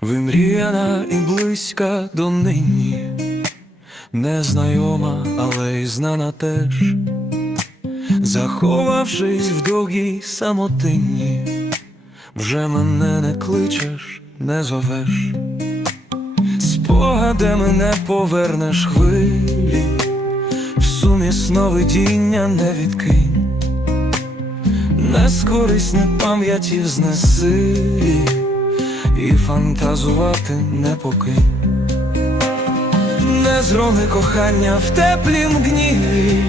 Вимріяна і близька до нині, незнайома, але й знана теж, заховавшись в довгій самотині, вже мене не кличеш, не зовеш, спогадами не повернеш хвилі, в сумі сновидіння не відкинь, не скорисне пам'яті в знесилі і фантазувати не покинь. Не зрони кохання в теплім гніві,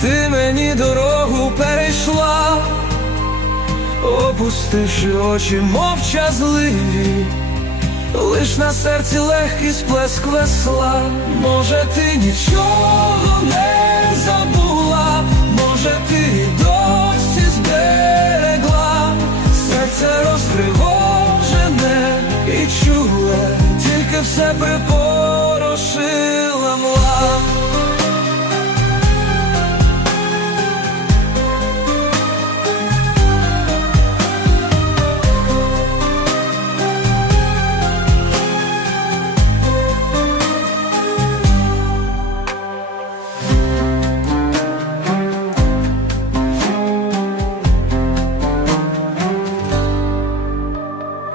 ти мені дорогу перейшла, опустивши очі мовчазливі, лиш на серці легкий сплеск весла. Може, ти нічого не забула, може, ти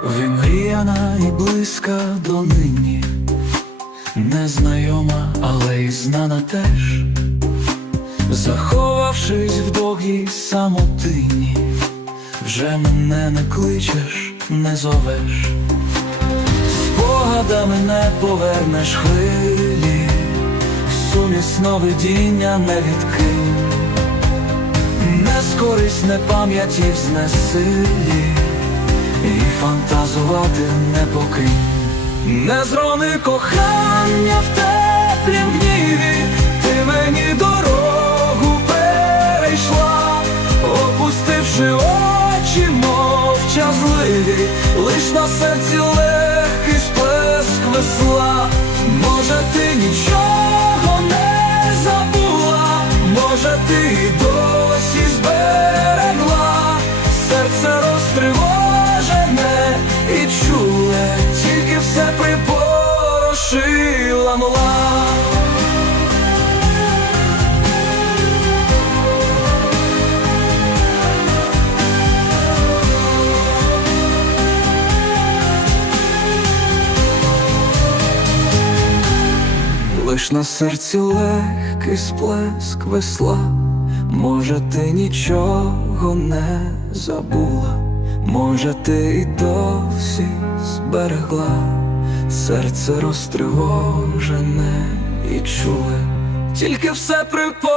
Вимріяна і близька до нині, незнайома, але й знана теж, заховавшись в довгій самотині, вже мене не кличеш, не зовеш, спогадами не повернеш хвилі, в сумі сновидіння не відкинь, не скорисне пам'яті в знесилі. І фантазувати не покинь. Не зрони кохання в теплім гніві. Ти мені дорогу перейшла Опустивши очі мовчазливі. Лиш на серці легкий сплеск весла. Може ти нічого не забула? Може ти досі зберегла Лиш на серці легкий сплеск весла, може ти нічого не забула, може ти і досі зберегла? Серце розтривожене і чуле, тільки все припорошила